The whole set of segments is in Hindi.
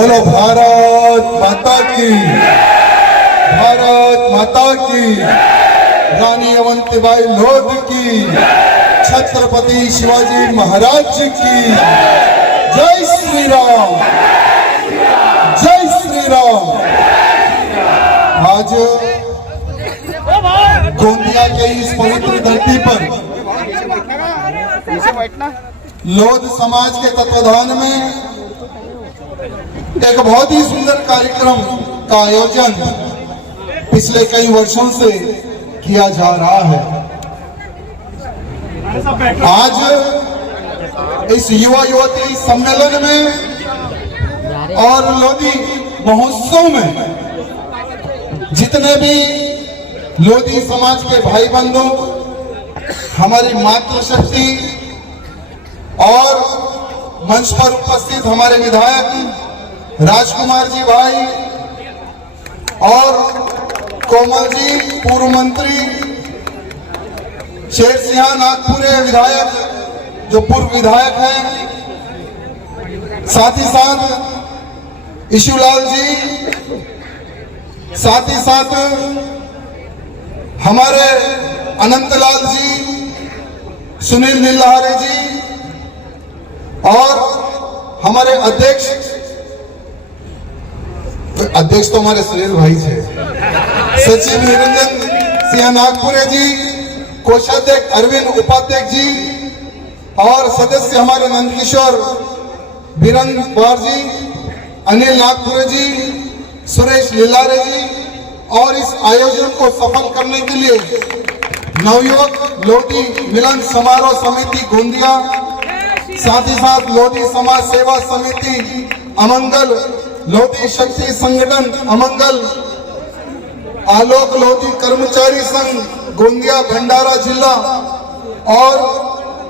बोलो भारत माता की, भारत माता की, रानी अवंतीबाई लोध की, छत्रपति शिवाजी महाराज की जय श्री राम, जय श्री राम। आज गोंदिया के इस पवित्र धरती पर लोध समाज के तत्वाधान में एक बहुत ही सुंदर कार्यक्रम का आयोजन पिछले कई वर्षों से किया जा रहा है। आज इस युवा युवती सम्मेलन में और लोधी महोत्सव में जितने भी लोधी समाज के भाई बंधु, हमारी मातृशक्ति और मंच पर उपस्थित हमारे विधायक राजकुमार जी भाई और कोमल जी पूर्व मंत्री, शेर सिंह नागपुरे विधायक जो पूर्व विधायक हैं, साथ ही साथ ईशुलाल जी, साथ ही साथ हमारे अनंतलाल जी, सुनील नीलहारे जी और हमारे अध्यक्ष तो हमारे सुनील भाई थे, सचिव निरंजन सिंह नागपुरे जी, कोषाध्यक्ष अरविंद उपाध्यक्ष जी और सदस्य हमारे नंदकिशोर बीरंग पवार जी, अनिल नागपुरे जी, सुरेश लीलारे जी। और इस आयोजन को सफल करने के लिए नवयुवक लोधी मिलन समारोह समिति गोंदिया, साथ ही साथ लोधी समाज सेवा समिति अमंगल, लोधी शक्ति संगठन अमंगल, आलोक लोधी कर्मचारी संघ गोंदिया भंडारा जिला और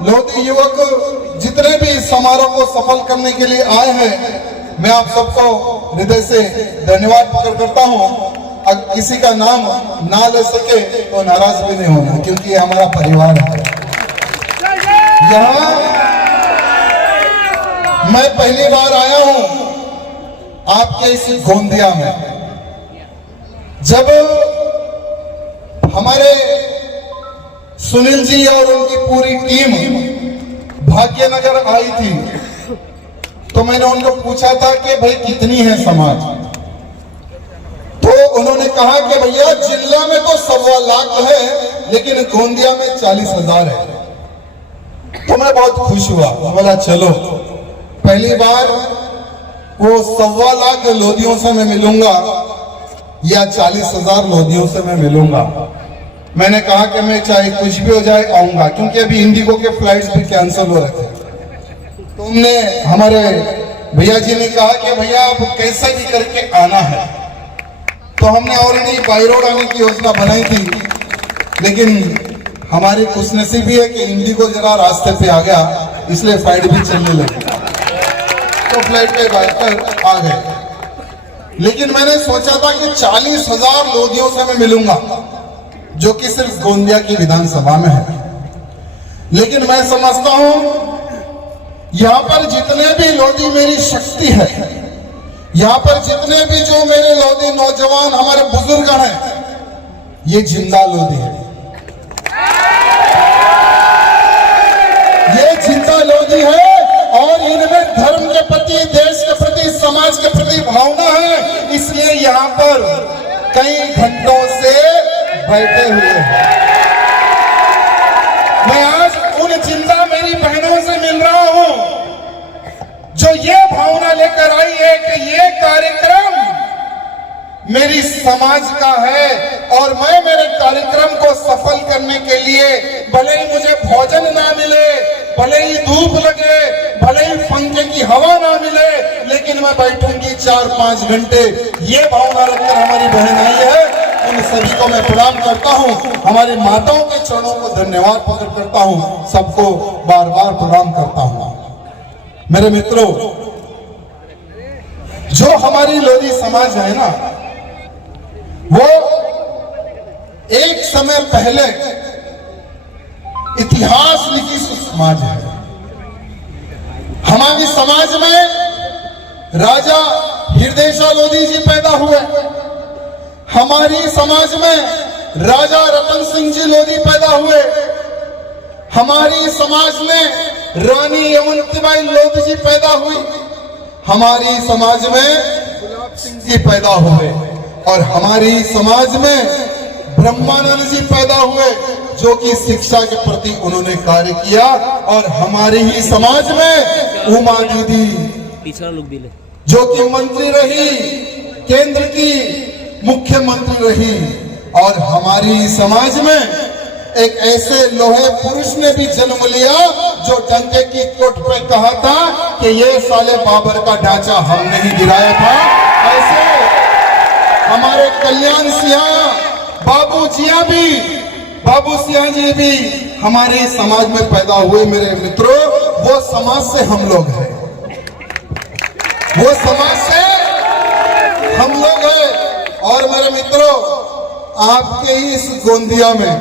लोधी युवक जितने भी समारोह को सफल करने के लिए आए हैं, मैं आप सबको हृदय से धन्यवाद प्रकट करता हूं। अगर किसी का नाम ना ले सके तो नाराज भी नहीं होना, क्योंकि ये हमारा परिवार है। यहाँ मैं पहली बार आया हूं आपके इस गोंदिया में। जब हमारे सुनील जी और उनकी पूरी टीम भाग्यनगर आई थी तो मैंने उनको पूछा था कि भाई कितनी है समाज, तो उन्होंने कहा कि भैया जिला में तो 1.25 लाख है, लेकिन गोंदिया में 40,000 है। तो मैं बहुत खुश हुआ, बोला चलो पहली बार वो 1.25 लाख लोधियों से मैं मिलूंगा या 40,000 लोधियों से मैं मिलूंगा। मैंने कहा कि मैं चाहे कुछ भी हो जाए आऊंगा, क्योंकि अभी इंडिगो के फ्लाइट्स भी कैंसिल हो रहे थे। तो हमने हमारे भैया जी ने कहा कि भैया आप कैसे भी करके आना है, तो हमने ऑलरेडी बाई रोड आने की योजना बनाई थी, लेकिन हमारी खुशनसीबी है कि इंडिगो जरा रास्ते पे आ गया, इसलिए फ्लाइट भी चलने लगी, तो फ्लाइट पे बैठकर आ गए। लेकिन मैंने सोचा था कि 40,000 लोधियों से मैं मिलूंगा, जो कि सिर्फ गोंदिया की विधानसभा में है। लेकिन मैं समझता हूं यहाँ पर जितने भी लोधी मेरी शक्ति है, यहाँ पर जितने भी जो मेरे लोधी नौजवान हमारे बुजुर्ग हैं, ये जिंदा लोधी है, ये जिंदा लोधी है। और इनमें धर्म के प्रति, देश के प्रति, समाज के प्रति भावना है, इसलिए यहाँ पर कई घंटों से बैठे हुए हैं। मैं आज उन जिंदा मेरी बहनों से मिल रहा हूं जो ये भावना लेकर आई है कि ये कार्यक्रम मेरी समाज का है और मैं मेरे कार्यक्रम को सफल करने के लिए भले ही मुझे भोजन ना मिले, भले ही धूप लगे, भले ही पंखे की हवा ना मिले, लेकिन मैं बैठूंगी 4-5 घंटे। ये भावना रखकर हमारी बहन आई है, उन सभी को मैं प्रणाम करता हूं, हमारी माताओं के चरणों को धन्यवाद प्रकट करता हूं, सबको बार बार प्रणाम करता हूं। मेरे मित्रों, जो हमारी लोधी समाज है ना, वो एक समय पहले इतिहास लिखी समाज है। हमारे समाज में राजा हृदयेशा लोधी जी पैदा हुए। हमारी समाज में राजा रतन सिंह जी लोधी पैदा हुए। हमारी समाज में रानी यमुनाबाई लोधी जी पैदा हुई। हमारी समाज में गुलाब सिंह जी पैदा हुए और हमारी समाज में ब्रह्मानंद जी पैदा हुए, जो कि शिक्षा के प्रति उन्होंने कार्य किया। और हमारे ही समाज में उमा दीदी, जो कि मंत्री रही, केंद्र की मुख्यमंत्री रही। और हमारी समाज में एक ऐसे लोहे पुरुष ने भी जन्म लिया जो डंके की चोट पे कहा था कि ये साले बाबर का ढांचा हमने ही गिराया था। ऐसे हमारे कल्याण सिंह बाबू सिंह जी भी हमारे समाज में पैदा हुए। मेरे मित्रों, वो समाज से हम लोग हैं, वो समाज से हम लोग हैं। और मेरे मित्रों, आपके इस गोंदिया में,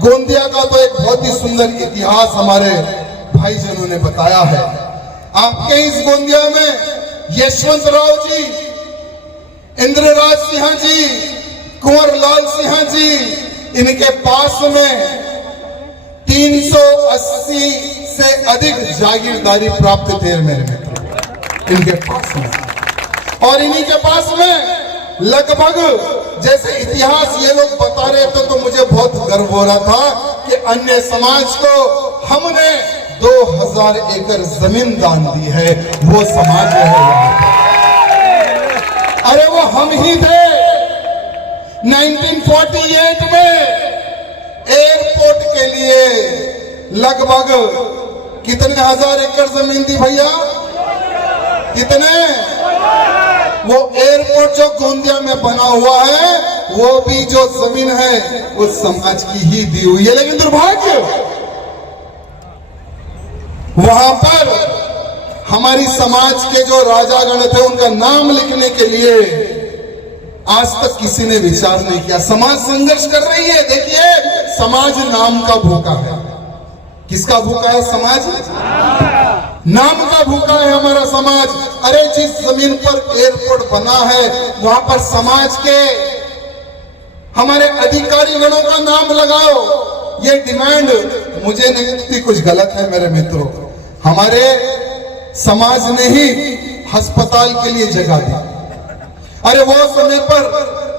गोंदिया का तो एक बहुत ही सुंदर इतिहास हमारे भाईजनों ने बताया है। आपके इस गोंदिया में यशवंत राव जी, इंद्रराज सिंह जी, कुंवर लाल सिंह जी, इनके पास में 380 से अधिक जागीरदारी प्राप्त थे मेरे मित्र, इनके पास में। और इन्हीं के पास में लगभग, जैसे इतिहास ये लोग बता रहे थे तो मुझे बहुत गर्व हो रहा था कि अन्य समाज को हमने 2000 एकड़ जमीन दान दी है। वो समाज है यहाँ पर। अरे वो हम ही थे 1948 में एयरपोर्ट के लिए लगभग कितने हजार एकड़ जमीन दी भैया? कितने? वो एयरपोर्ट जो गोंदिया में बना हुआ है, वो भी जो जमीन है उस समाज की ही दी हुई है। लेकिन दुर्भाग्य, वहां पर हमारी समाज के जो राजागण थे उनका नाम लिखने के लिए आज तक किसी ने विचार नहीं किया। समाज संघर्ष कर रही है। देखिए, समाज नाम का भूखा है। किसका भूखा है? समाज नाम का भूखा है हमारा समाज। अरे जिस जमीन पर एयरपोर्ट बना है वहां पर समाज के हमारे अधिकारी गणों का नाम लगाओ। ये डिमांड मुझे नहीं लगती कुछ गलत है मेरे मित्रों। हमारे समाज ने ही अस्पताल के लिए जगह दी। अरे वो समय पर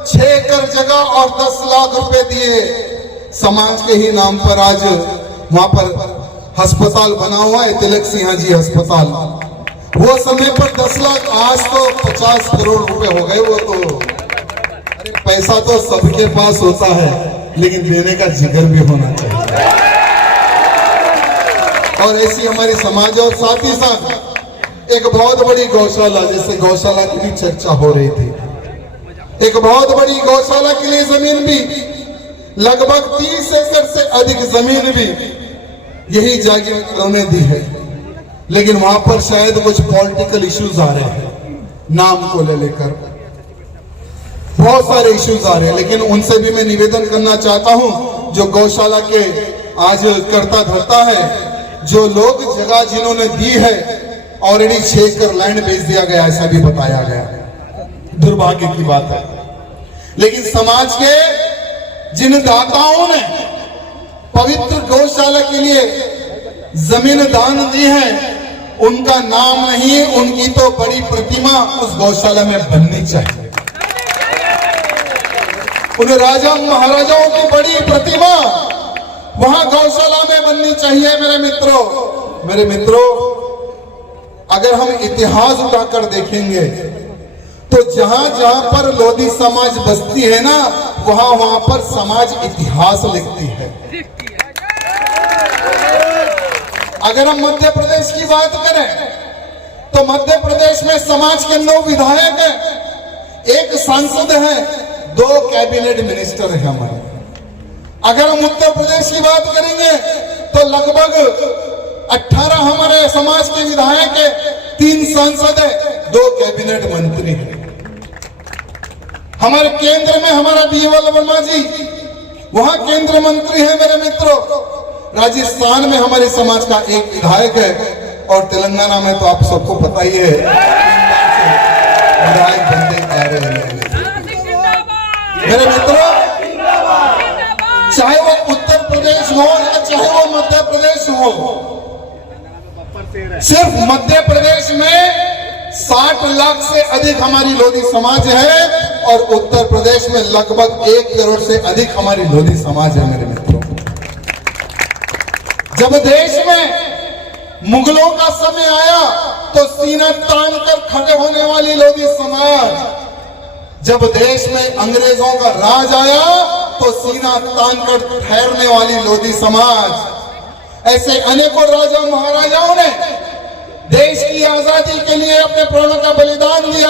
6 एकड़ जगह और 10 लाख रुपए दिए समाज के ही नाम पर। आज वहां पर अस्पताल बना हुआ है, तिलक सिंह जी अस्पताल। वो समय पर 10 लाख, आज तो 50 करोड़ रुपए हो गए। वो तो अरे पैसा तो सबके पास होता है, लेकिन देने का जिगर भी होना चाहिए। और ऐसी हमारी समाज। और साथ ही साथ एक बहुत बड़ी गौशाला, जैसे गौशाला की भी चर्चा हो रही थी, एक बहुत बड़ी गौशाला के लिए जमीन भी लगभग 30 एकड़ से अधिक जमीन भी यही जागीर ने दी है। लेकिन वहां पर शायद कुछ पॉलिटिकल इश्यूज आ रहे हैं, नाम को ले लेकर बहुत सारे इश्यूज आ रहे हैं। लेकिन उनसे भी मैं निवेदन करना चाहता हूं, जो गौशाला के आज करता धरता है, जो लोग जगह जिन्होंने दी है, ऑलरेडी 6 एकड़ लैंड बेच दिया गया, ऐसा भी बताया गया। दुर्भाग्य की बात है। लेकिन समाज के जिन दाताओं ने पवित्र गौशाला के लिए जमीन दान दी है, उनका नाम नहीं, उनकी तो बड़ी प्रतिमा उस गौशाला में बननी चाहिए। उन राजा महाराजाओं की बड़ी प्रतिमा वहां गौशाला में बननी चाहिए। मेरे मित्रों, अगर हम इतिहास उठाकर देखेंगे तो जहां जहां पर लोधी समाज बसती है ना, वहां पर समाज इतिहास लिखती है। अगर हम मध्य प्रदेश की बात करें तो मध्य प्रदेश में समाज के 9 विधायक हैं, 1 सांसद है, 2 कैबिनेट मिनिस्टर है हमारे। अगर हम उत्तर प्रदेश की बात करेंगे तो लगभग 18 हमारे समाज के विधायक है, 3 सांसद है, 2 कैबिनेट मंत्री है। हमारे केंद्र में हमारा बीएल वर्मा जी वहां केंद्र मंत्री है। मेरे मित्रों, राजस्थान में हमारे समाज का 1 विधायक है और तेलंगाना में तो आप सबको पता ही है विधायक बनते आ रहे हैं। मेरे मित्रों, चाहे वो उत्तर प्रदेश हो या चाहे वो मध्य प्रदेश हो, सिर्फ मध्य प्रदेश में 60 लाख से अधिक हमारी लोधी समाज है और उत्तर प्रदेश में लगभग 1 करोड़ से अधिक हमारी लोधी समाज है। मेरे मित्रों, जब देश में मुगलों का समय आया तो सीना तान कर खड़े होने वाली लोधी समाज, जब देश में अंग्रेजों का राज आया तो सीना तान कर ठहरने वाली लोधी समाज, ऐसे अनेकों राजा महाराजाओं ने देश की आजादी के लिए अपने प्राणों का बलिदान दिया।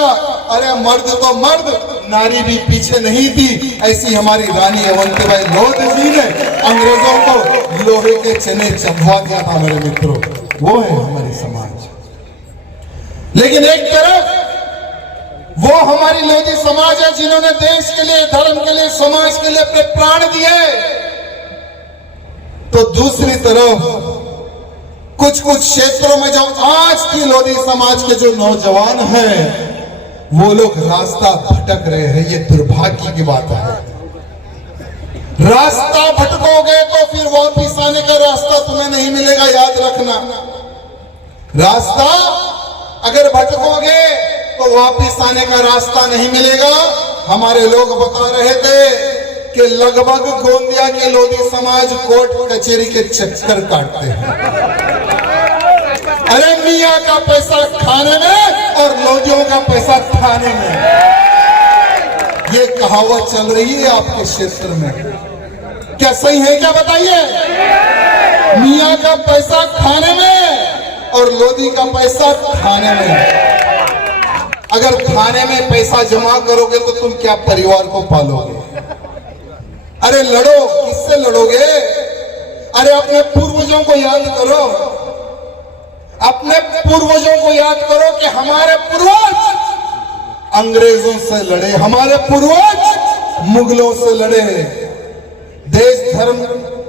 अरे मर्द तो मर्द, नारी भी पीछे नहीं थी। ऐसी हमारी रानी अवंतीबाई लोधी जी ने अंग्रेजों को लोहे के चने चबवा दिया था। मेरे मित्रों, वो है हमारी समाज। लेकिन एक तरफ वो हमारी लोधी समाज है जिन्होंने देश के लिए, धर्म के लिए, समाज के लिए अपने प्राण दिए, तो दूसरी तरफ कुछ कुछ क्षेत्रों में जो आज की लोधी समाज के जो नौजवान हैं वो लोग रास्ता भटक रहे हैं। ये दुर्भाग्य की बात है। रास्ता भटकोगे तो फिर वापिस आने का रास्ता तुम्हें नहीं मिलेगा, याद रखना। रास्ता अगर भटकोगे तो वापिस आने का रास्ता नहीं मिलेगा। हमारे लोग बता रहे थे कि लगभग गोंदिया के लोधी समाज कोर्ट कचहरी के चक्कर काटते हैं। अरे मियाँ का पैसा खाने में और लोधियों का पैसा खाने में, ये कहावत चल रही है आपके क्षेत्र में। क्या सही है क्या बताइए? मियाँ का पैसा खाने में और लोधी का पैसा खाने में। अगर थाने में पैसा जमा करोगे तो तुम क्या परिवार को पालोगे? अरे लड़ो, किससे लड़ोगे? अरे अपने पूर्वजों को याद करो, अपने पूर्वजों को याद करो कि हमारे पूर्वज अंग्रेजों से लड़े, हमारे पूर्वज मुगलों से लड़े, देश धर्म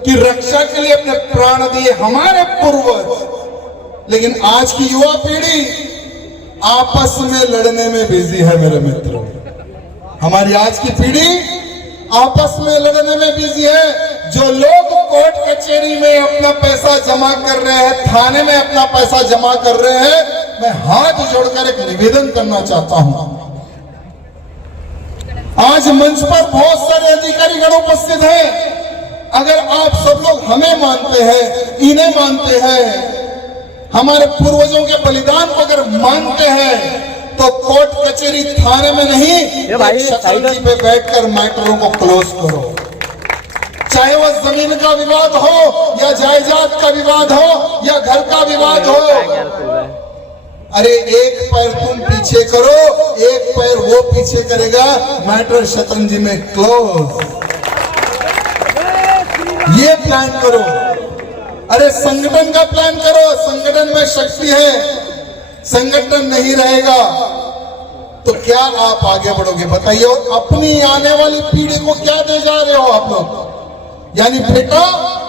की रक्षा के लिए अपने प्राण दिए हमारे पूर्वज। लेकिन आज की युवा पीढ़ी आपस में लड़ने में बिजी है। मेरे मित्रों, हमारी आज की पीढ़ी आपस में लड़ने में बिजी है। जो लोग कोर्ट कचहरी में अपना पैसा जमा कर रहे हैं, थाने में अपना पैसा जमा कर रहे हैं, मैं हाथ जोड़कर एक निवेदन करना चाहता हूं। आज मंच पर बहुत सारे अधिकारीगण उपस्थित हैं। अगर आप सब लोग हमें मानते हैं, इन्हें मानते हैं, हमारे पूर्वजों के बलिदान को अगर मानते हैं, तो कोर्ट कचहरी थाने में नहीं, शतरंजी पे बैठकर मैटरों को क्लोज करो। चाहे वो जमीन का विवाद हो या जायदाद का विवाद हो या घर का विवाद हो, अरे एक पैर तुम पीछे करो, एक पैर वो पीछे करेगा, मैटर शतरंजी में क्लोज। ये प्लान करो। अरे संगठन का प्लान करो। संगठन में शक्ति है, संगठन नहीं रहेगा तो क्या आप आगे बढ़ोगे? बताइए। और अपनी आने वाली पीढ़ी को क्या दे जा रहे हो आप लोग? यानी बेटा,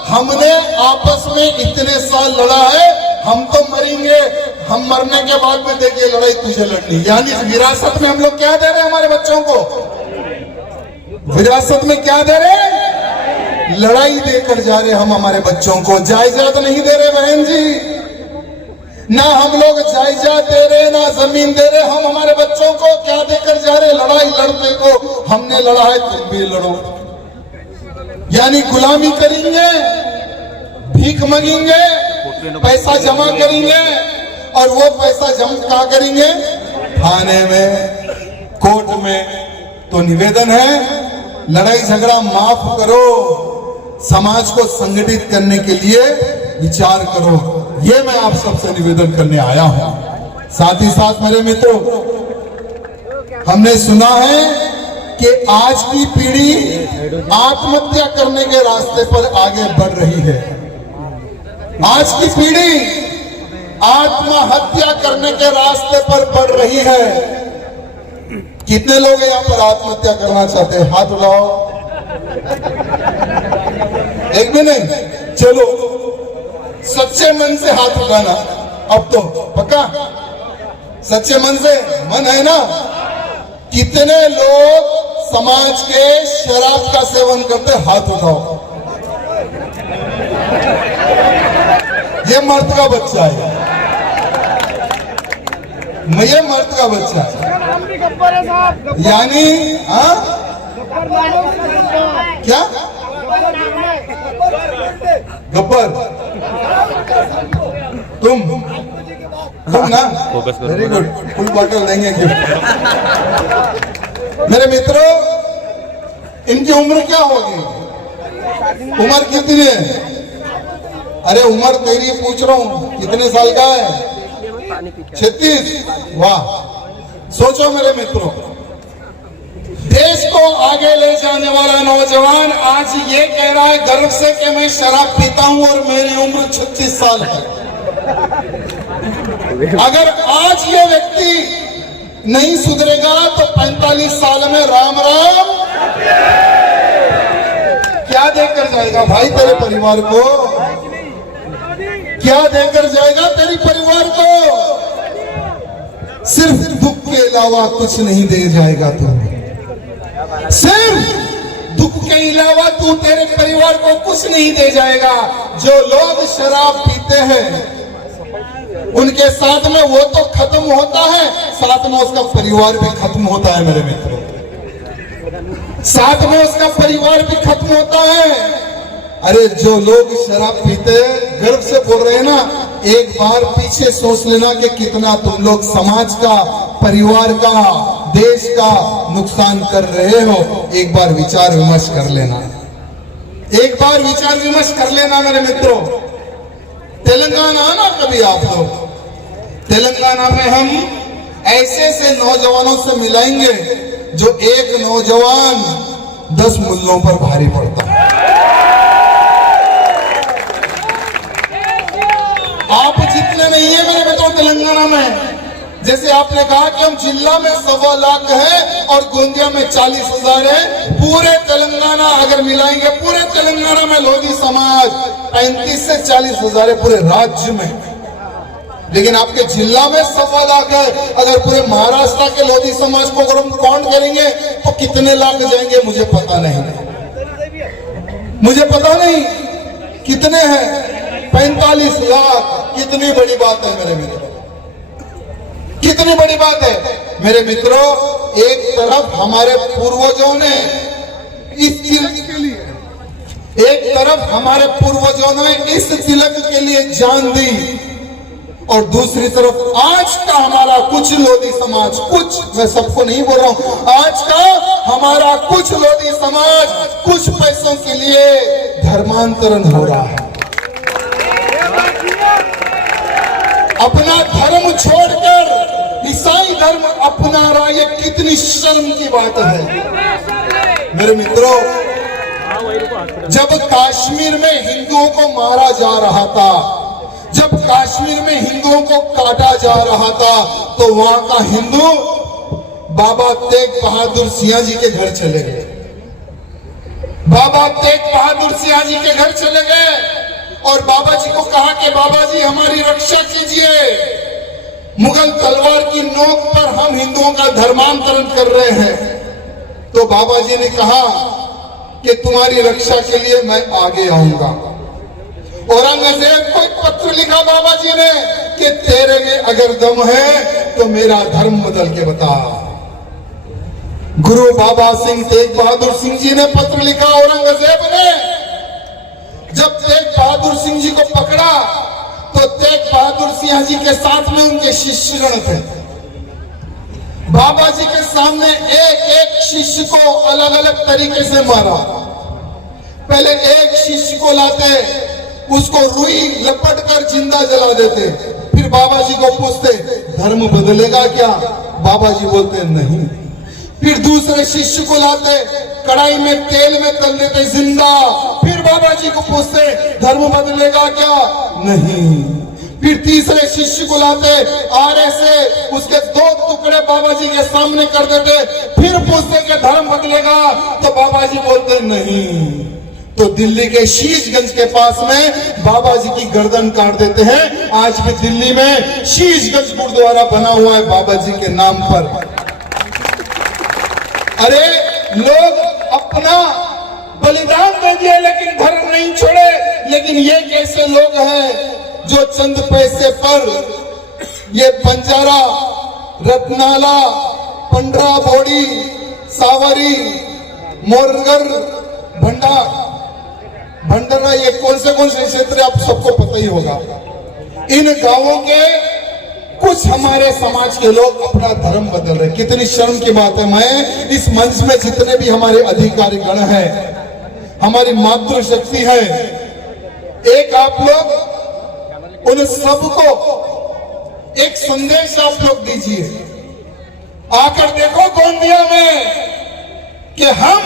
हमने आपस में इतने साल लड़ा है, हम तो मरेंगे, हम मरने के बाद में देखिए लड़ाई तुझे लड़नी। यानी विरासत में हम लोग क्या दे रहे हैं हमारे बच्चों को? विरासत में क्या दे रहे हैं? लड़ाई देकर जा रहे हम हमारे बच्चों को। जायदाद नहीं दे रहे बहन जी, ना हम लोग जायदाद दे रहे, ना जमीन दे रहे। हम हमारे बच्चों को क्या देकर जा रहे? लड़ाई लड़ने को। हमने लड़ा है, तुम भी लड़ो। यानी गुलामी करेंगे, भीख मांगेंगे, पैसा जमा करेंगे और वो पैसा जमा कहाँ करेंगे? थाने में, कोर्ट में। तो निवेदन है, लड़ाई झगड़ा माफ करो, समाज को संगठित करने के लिए विचार करो। ये मैं आप सबसे निवेदन करने आया हूं। साथ ही साथ मेरे मित्रों, हमने सुना है कि आज की पीढ़ी आत्महत्या करने के रास्ते पर आगे बढ़ रही है। आज की पीढ़ी आत्महत्या करने के रास्ते पर बढ़ रही है। कितने लोग यहाँ पर आत्महत्या करना चाहते हैं? हाथ उठाओ। एक भी नहीं? चलो, सच्चे मन से हाथ उठाना। अब तो पक्का सच्चे मन से मन है ना? कितने लोग समाज के शराब का सेवन करते, हाथ उठाओ। ये मर्द का बच्चा है, ये मर्द का बच्चा है। यानी हाँ क्या गब्बर तुम ना? वेरी गुड, फुल बॉटल देंगे गिफ्ट। मेरे मित्रों, इनकी उम्र क्या होगी? उम्र कितनी है? अरे उम्र तेरी पूछ रहा हूं, कितने साल का है? 36। वाह, सोचो मेरे मित्रों, देश को आगे ले जाने वाला नौजवान आज ये कह रहा है गर्व से कि मैं शराब पीता हूं और मेरी उम्र 36 साल है। अगर आज ये व्यक्ति नहीं सुधरेगा तो 45 साल में राम राम क्या देकर जाएगा भाई तेरे परिवार को? क्या देकर जाएगा तेरी परिवार को? सिर्फ दुख के अलावा कुछ नहीं दे जाएगा तू। सिर्फ दुख के अलावा तू तेरे परिवार को कुछ नहीं दे जाएगा। जो लोग शराब पीते हैं उनके साथ में वो तो खत्म होता है, साथ में उसका परिवार भी खत्म होता है। मेरे मित्रों, साथ में उसका परिवार भी खत्म होता है। अरे जो लोग शराब पीते गर्व से बोल रहे हैं ना, एक बार पीछे सोच लेना कि कितना तुम लोग समाज का, परिवार का, देश का नुकसान कर रहे हो। एक बार विचार विमर्श कर लेना, एक बार विचार विमर्श कर लेना मेरे मित्रों। तेलंगाना आना कभी आप लोग, तेलंगाना में हम ऐसे नौजवानों से मिलाएंगे जो एक नौजवान 10 मुल्लों पर भारी पड़ता है। आप जितने नहीं है मेरे मित्रों तेलंगाना में। जैसे आपने कहा कि हम जिला में 1.25 लाख है और गोंदिया में 40,000 है। पूरे तेलंगाना अगर मिलाएंगे, पूरे तेलंगाना में लोधी समाज 35 से 40,000 है पूरे राज्य में। लेकिन आपके जिला में 1.25 लाख है। अगर पूरे महाराष्ट्र के लोधी समाज को अगर हम काउंट करेंगे तो कितने लाख जाएंगे मुझे पता नहीं, मुझे पता नहीं कितने हैं। 45 लाख कितनी बड़ी बात है मेरे मित्रों, कितनी बड़ी बात है मेरे मित्रों। एक तरफ हमारे पूर्वजों ने इस तिलक के लिए, एक तरफ हमारे पूर्वजों ने इस तिलक के लिए जान दी और दूसरी तरफ आज का हमारा कुछ लोधी समाज, कुछ, मैं सबको नहीं बोल रहा हूं, आज का हमारा कुछ लोधी समाज कुछ पैसों के लिए धर्मांतरण हो रहा है। अपना धर्म छोड़कर ईसाई धर्म अपना रहा, ये कितनी शर्म की बात है मेरे मित्रों। जब कश्मीर में हिंदुओं को मारा जा रहा था, जब कश्मीर में हिंदुओं को काटा जा रहा था, तो वहां का हिंदू बाबा तेग बहादुर सिंह जी के घर चले गए। बाबा तेग बहादुर सिंह जी के घर चले गए और बाबा जी को कहा कि बाबा जी हमारी रक्षा कीजिए, मुगल तलवार की नोक पर हम हिंदुओं का धर्मांतरण कर रहे हैं। तो बाबा जी ने कहा कि तुम्हारी रक्षा के लिए मैं आगे आऊंगा। औरंगजेब को एक पत्र लिखा बाबा जी ने कि तेरे में अगर दम है तो मेरा धर्म बदल के बता। गुरु बाबा सिंह तेग बहादुर सिंह जी ने पत्र लिखा औरंगजेब ने। जब तेग बहादुर सिंह जी को पकड़ा तो तेग बहादुर सिंह जी के साथ में उनके शिष्यगण थे। बाबा जी के सामने एक एक शिष्य को अलग अलग तरीके से मारा। पहले एक शिष्य को लाते, उसको रुई लपट कर जिंदा जला देते, फिर बाबा जी को पूछते धर्म बदलेगा क्या? बाबा जी बोलते नहीं। फिर दूसरे शिष्य को लाते, कढ़ाई में तेल में तल देते जिंदा, फिर बाबा जी को पूछते धर्म बदलेगा क्या? नहीं। फिर तीसरे शिष्य को लाते, आरे से उसके 2 टुकड़े बाबा जी के सामने कर देते, फिर पूछते कि धर्म बदलेगा? तो बाबा जी बोलते नहीं। तो दिल्ली के शीशगंज के पास में बाबा जी की गर्दन काट देते हैं। आज भी दिल्ली में शीशगंज गुरुद्वारा बना हुआ है बाबा जी के नाम पर। अरे लोग अपना बलिदान दे दिए लेकिन धर्म नहीं छोड़े। लेकिन ये कैसे लोग हैं जो चंद पैसे पर ये बंजारा, रत्नाला, पंडरा बोड़ी, सावरी, मोरगर, भंडारा, ये कौन से क्षेत्र आप सबको पता ही होगा। इन गांवों के कुछ हमारे समाज के लोग अपना धर्म बदल रहे। कितनी शर्म की बात है। मैं इस मंच में जितने भी हमारे अधिकारी गण हैं, हमारी मातृशक्ति है, एक आप लोग उन सबको एक संदेश आप लोग दीजिए। आकर देखो गोंदिया में कि हम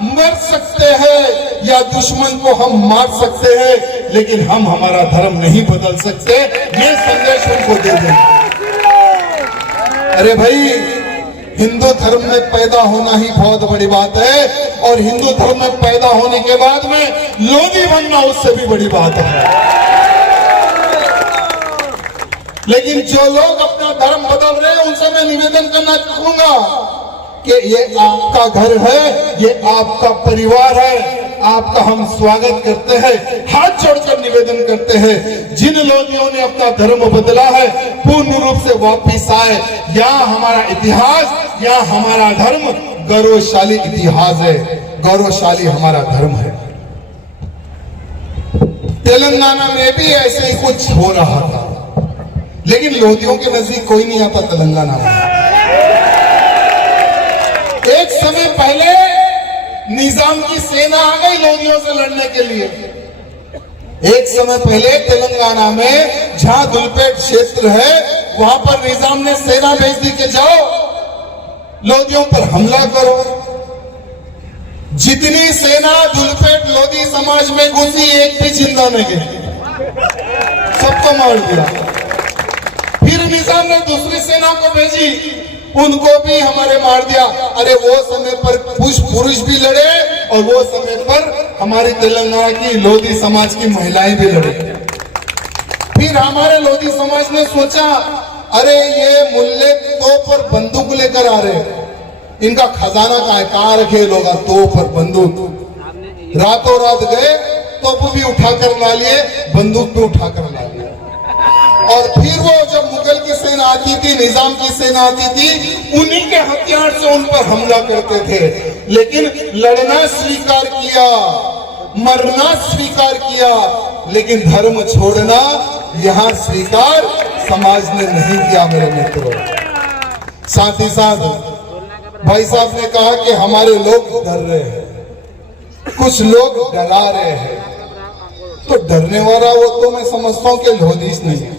मर सकते हैं या दुश्मन को हम मार सकते हैं, लेकिन हम हमारा धर्म नहीं बदल सकते। ये संदेश उनको दे दें। अरे भाई, हिंदू धर्म में पैदा होना ही बहुत बड़ी बात है, और हिंदू धर्म में पैदा होने के बाद में लोधी बनना उससे भी बड़ी बात है। लेकिन जो लोग अपना धर्म बदल रहे हैं उनसे मैं निवेदन करना चाहूंगा कि ये आपका घर है, ये आपका परिवार है, आपका हम स्वागत करते हैं, हाथ जोड़कर निवेदन करते हैं। जिन लोगों ने अपना धर्म बदला है पूर्ण रूप से वापिस आए। यहाँ हमारा इतिहास, यहाँ हमारा धर्म गौरवशाली इतिहास है, गौरवशाली हमारा धर्म है। तेलंगाना में भी ऐसे ही कुछ हो रहा था, लेकिन लोधियों के नजदीक कोई नहीं आता तेलंगाना में। एक समय पहले निजाम की सेना आ गई लोधियों से लड़ने के लिए। एक समय पहले तेलंगाना में जहां दुलपेट क्षेत्र है वहां पर निजाम ने सेना भेज दी कि जाओ लोधियों पर हमला करो। जितनी सेना दुलपेट लोधी समाज में घुसी एक भी जिंदा नहीं गई, सबको मार दिया। फिर निजाम ने दूसरी सेना को भेजी, उनको भी हमारे मार दिया। अरे वो समय पर कुछ पुरुष भी लड़े और वो समय पर हमारी तेलंगाना की लोधी समाज की महिलाएं भी लड़े। फिर हमारे लोधी समाज ने सोचा, अरे ये मुल्ले तोप और बंदूक लेकर आ रहे, इनका खजाना कहाँ रखे लोग, तोप और बंदूक। रातों रात गए, तोप भी उठाकर ला लिए, बंदूक भी उठाकर ला लिए। और फिर वो जब मुगल की सेना आती थी, निजाम की सेना आती थी, उन्हीं के हथियार से उन पर हमला करते थे। लेकिन लड़ना स्वीकार किया, मरना स्वीकार किया, लेकिन धर्म छोड़ना यहाँ स्वीकार समाज ने नहीं किया। मेरे मित्रों, साथ ही साथ भाई साहब ने कहा कि हमारे लोग डर रहे हैं, कुछ लोग डरा रहे हैं। तो डरने वाला वो तो मैं समझता हूं कि लोधीश नहीं है।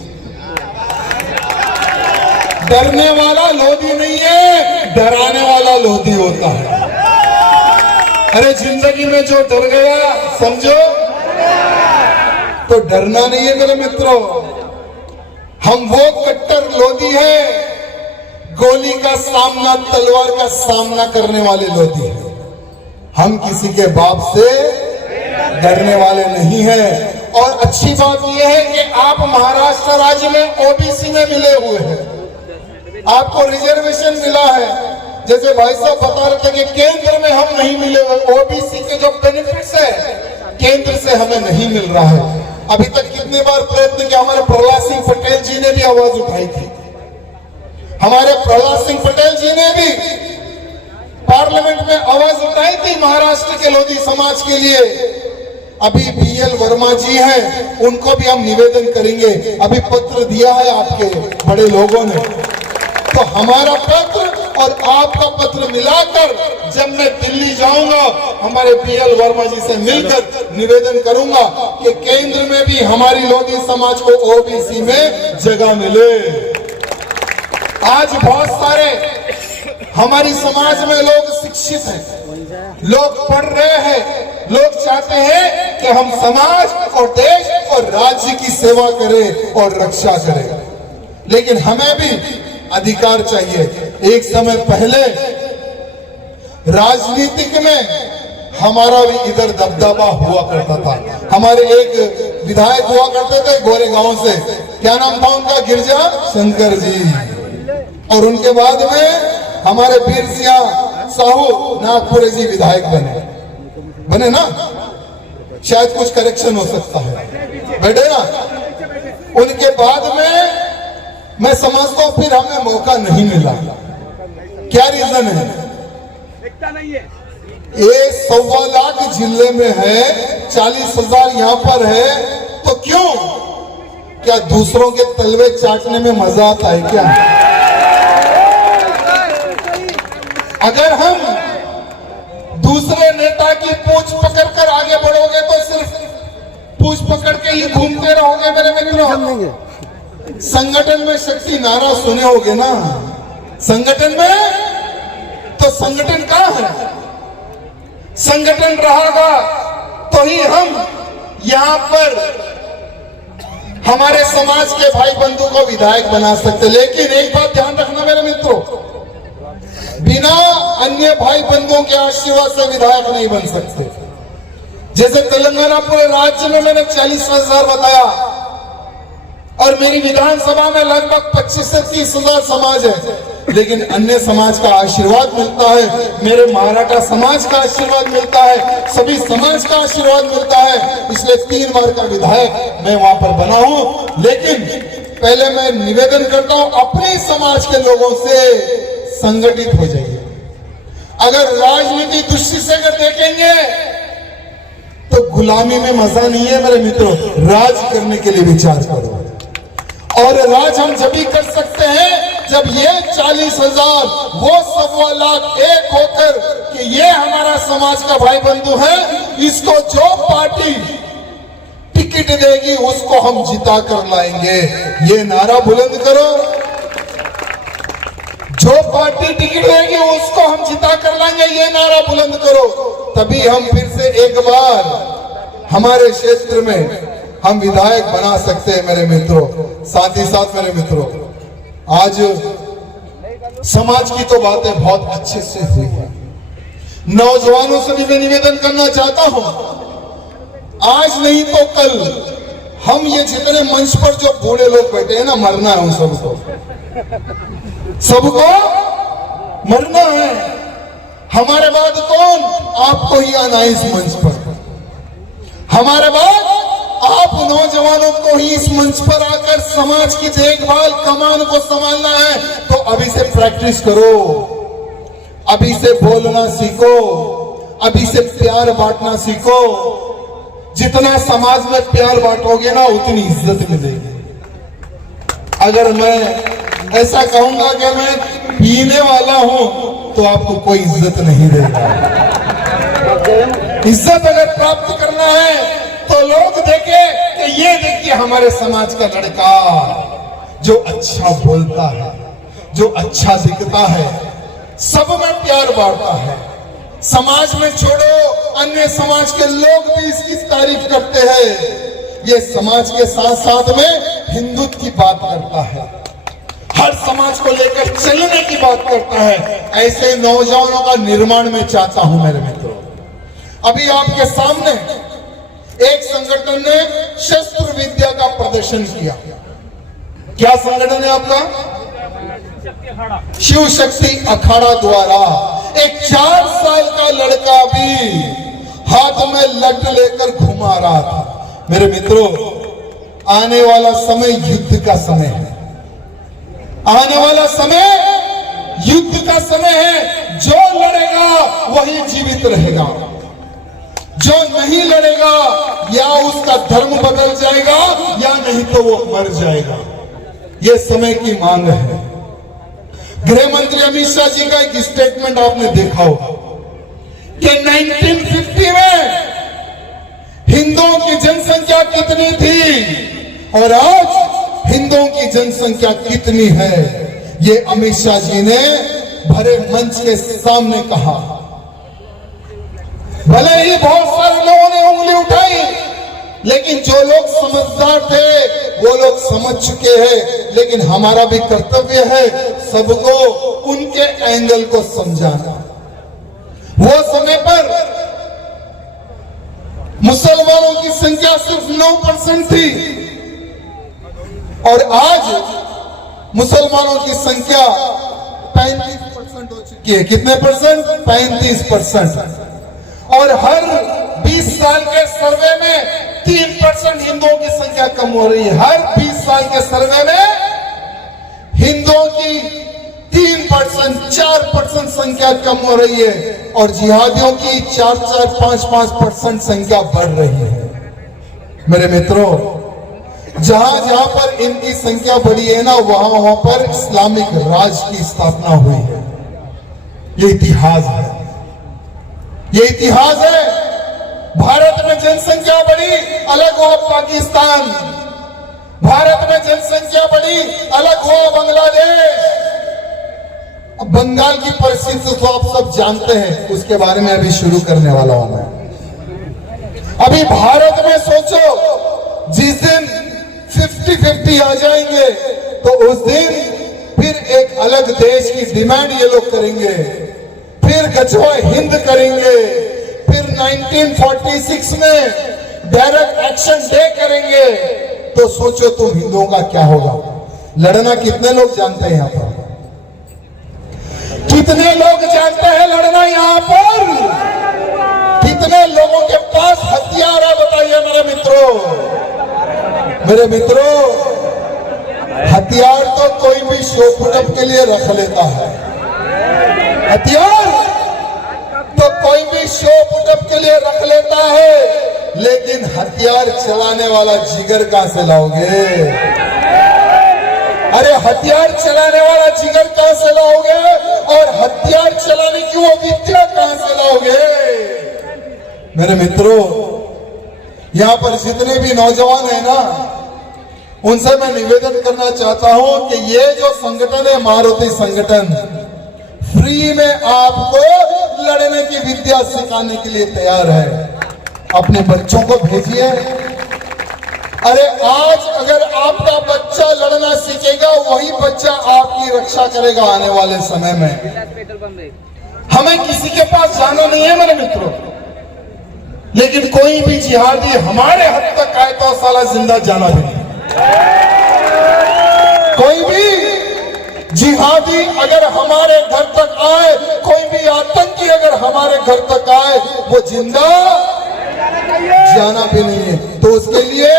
डरने वाला लोधी नहीं है, डराने वाला लोधी होता है। अरे जिंदगी में जो डर गया समझो तो डरना नहीं है। मेरे मित्रों, हम वो कट्टर लोधी है, गोली का सामना, तलवार का सामना करने वाले लोधी है। हम किसी के बाप से डरने वाले नहीं है। और अच्छी बात यह है कि आप महाराष्ट्र राज्य में ओबीसी में मिले हुए हैं, आपको रिजर्वेशन मिला है। जैसे भाई साहब बता रहे थे कि केंद्र में हम नहीं मिले हुए, ओबीसी के जो बेनिफिट्स है केंद्र से हमें नहीं मिल रहा है। अभी तक कितनी बार प्रयत्न किया, हमारे प्रहलाद सिंह पटेल जी ने भी आवाज उठाई थी, हमारे प्रहलाद सिंह पटेल जी ने भी पार्लियामेंट में आवाज उठाई थी महाराष्ट्र के लोधी समाज के लिए। अभी बीएल वर्मा जी हैं, उनको भी हम निवेदन करेंगे। अभी पत्र दिया है आपके बड़े लोगों ने, तो हमारा पत्र और आपका पत्र मिलाकर जब मैं दिल्ली जाऊंगा, हमारे बीएल वर्मा जी से मिलकर निवेदन करूंगा कि केंद्र में भी हमारी लोधी समाज को ओबीसी में जगह मिले। आज बहुत सारे हमारी समाज में लोग शिक्षित हैं, लोग पढ़ रहे हैं, लोग चाहते हैं कि हम समाज और देश और राज्य की सेवा करें और रक्षा करें, लेकिन हमें भी अधिकार चाहिए। एक समय पहले राजनीतिक में हमारा भी इधर दबदबा हुआ करता था। हमारे एक विधायक हुआ करते थे गोरे गांव से, क्या नाम था उनका? गिरजा शंकर जी। और उनके बाद में हमारे वीर सिंह साहू नागपुरे जी विधायक बने ना, शायद कुछ करेक्शन हो सकता है, बैठे ना। उनके बाद में मैं समझता हूं फिर हमें मौका नहीं मिला। क्या रीजन है? ये 1.25 लाख जिले में है, 40,000 यहाँ पर है, तो क्यों? क्या दूसरों के तलवे चाटने में मजा आता है क्या? अगर हम दूसरे नेता की पूंछ पकड़कर आगे बढ़ोगे तो सिर्फ पूंछ पकड़ के ही घूमते रहोगे मेरे मित्रों। संगठन में शक्ति नारा सुने होगे ना, संगठन में, तो संगठन कहां है? संगठन रहेगा तो ही हम यहां पर हमारे समाज के भाई बंधु को विधायक बना सकते। लेकिन एक बात ध्यान रखना मेरे मित्रों, बिना अन्य भाई बंधुओं के आशीर्वाद से विधायक नहीं बन सकते। जैसे तेलंगाना पूरे राज्य में मैंने 40,000 बताया, और मेरी विधानसभा में लगभग 25 से 30,000 समाज है, लेकिन अन्य समाज का आशीर्वाद मिलता है, मेरे महाराष्ट्र समाज का आशीर्वाद मिलता है, सभी समाज का आशीर्वाद मिलता है। इसलिए 3 बार का विधायक मैं वहां पर बना हूं। लेकिन पहले मैं निवेदन करता हूं, अपने समाज के लोगों से संगठित हो जाइए। अगर राजनीति दृष्टि से अगर देखेंगे तो गुलामी में मजा नहीं है मेरे मित्रों, राज करने के लिए विचार करो। और राज हम जब भी कर सकते हैं जब ये 40,000 वो 1.25 लाख एक होकर कि ये हमारा समाज का भाई बंधु है, इसको जो पार्टी टिकट देगी उसको हम जिता कर लाएंगे। ये नारा बुलंद करो, जो पार्टी टिकट देगी उसको हम जिता कर लाएंगे, ये नारा बुलंद करो। तभी हम फिर से एक बार हमारे क्षेत्र में हम विधायक बना सकते हैं मेरे मित्रों। साथ ही साथ मेरे मित्रों, आज समाज की तो बातें बहुत अच्छे से हुई है। नौजवानों से भी मैं निवेदन करना चाहता हूं, आज नहीं तो कल हम ये जितने मंच पर जो बूढ़े लोग बैठे हैं ना, मरना है उन सबको मरना है। हमारे बाद कौन? आपको ही आना है इस मंच पर। हमारे बाद आप नौजवानों को ही इस मंच पर आकर समाज की देखभाल कमान को संभालना है। तो अभी से प्रैक्टिस करो, अभी से बोलना सीखो, अभी से प्यार बांटना सीखो। जितना समाज में प्यार बांटोगे ना उतनी इज्जत मिलेगी। अगर मैं ऐसा कहूंगा कि मैं पीने वाला हूं तो आपको कोई इज्जत नहीं देगा। इज्जत अगर प्राप्त करना है तो लोग देखे कि ये देखिए हमारे समाज का लड़का जो अच्छा बोलता है, जो अच्छा दिखता है, सब में प्यार बांटता है। समाज में छोड़ो, अन्य समाज के लोग भी इसकी तारीफ करते हैं। ये समाज के साथ साथ में हिंदुत्व की बात करता है, हर समाज को लेकर चलने की बात करता है। ऐसे नौजवानों का निर्माण मैं चाहता हूं मेरे मित्रों। अभी आपके सामने एक संगठन ने शस्त्र विद्या का प्रदर्शन किया। क्या संगठन है आपका? शिव शक्ति अखाड़ा द्वारा एक 4 साल का लड़का भी हाथ में लट लेकर घुमा रहा था। मेरे मित्रों, आने वाला समय युद्ध का समय है। आने वाला समय युद्ध का समय है। जो लड़ेगा वही जीवित रहेगा, जो नहीं लड़ेगा या उसका धर्म बदल जाएगा या नहीं तो वो मर जाएगा। ये समय की मांग है। गृह मंत्री अमित शाह जी का एक स्टेटमेंट आपने देखा होगा कि 1950 में हिंदुओं की जनसंख्या कितनी थी और आज हिंदुओं की जनसंख्या कितनी है, ये अमित शाह जी ने भरे मंच के सामने कहा। भले ही बहुत सारे लोगों ने उंगली उठाई, लेकिन जो लोग समझदार थे वो लोग समझ चुके हैं। लेकिन हमारा भी कर्तव्य है सबको उनके एंगल को समझाना। वो समय पर सिर्फ 9% थी और आज मुसलमानों की संख्या 35% हो चुकी है। कितने परसेंट? 35%। और हर 20 साल के सर्वे में 3% हिंदुओं की संख्या कम हो रही है। हर 20 साल के सर्वे में हिंदुओं की 3%, 4% संख्या कम हो रही है और जिहादियों की 4-4, 5-5% संख्या बढ़ रही है। मेरे मित्रों, जहां जहां पर इनकी संख्या बढ़ी है ना, वहां वहां पर इस्लामिक राज की स्थापना हुई है। ये इतिहास है, ये इतिहास है। भारत में जनसंख्या बढ़ी, अलग हुआ पाकिस्तान। भारत में जनसंख्या बढ़ी, अलग हुआ बांग्लादेश। अब बंगाल की परिस्थिति तो आप सब जानते हैं, उसके बारे में अभी शुरू करने वाला हूं मैं। अभी भारत में सोचो, जिस दिन 50-50 आ जाएंगे तो उस दिन फिर एक अलग देश की डिमांड ये लोग करेंगे, फिर गजवा हिंद करेंगे, फिर 1946 में डायरेक्ट एक्शन डे करेंगे। तो सोचो तुम हिंदुओं का क्या होगा। लड़ना कितने लोग जानते हैं? यहां पर कितने लोग जानते हैं लड़ना? यहां पर कितने लोगों के पास हथियार है? बताइए मेरे मित्रों। मेरे मित्रों, हथियार तो कोई भी शो पुटअप के लिए रख लेता है। हथियार तो कोई भी शो पुटअप के लिए रख लेता है, लेकिन हथियार चलाने वाला जिगर कहां से लाओगे? अरे हथियार चलाने वाला जिगर कहां से लाओगे? और हथियार चलाने की वो विद्या कहां से लाओगे? मेरे मित्रों, यहां पर जितने भी नौजवान हैं ना, उनसे मैं निवेदन करना चाहता हूं कि ये जो संगठन है, मारुति संगठन, फ्री में आपको लड़ने की विद्या सिखाने के लिए तैयार है। अपने बच्चों को भेजिए। अरे आज अगर आपका बच्चा लड़ना सीखेगा, वही बच्चा आपकी रक्षा करेगा आने वाले समय में। हमें किसी के पास जाना नहीं है मेरे मित्रों, लेकिन कोई भी जिहादी हमारे हद तक आए तो साला जिंदा जाना भी नहीं। कोई भी जिहादी अगर हमारे घर तक आए, कोई भी आतंकी अगर हमारे घर तक आए, वो जिंदा जाना भी नहीं है। तो उसके लिए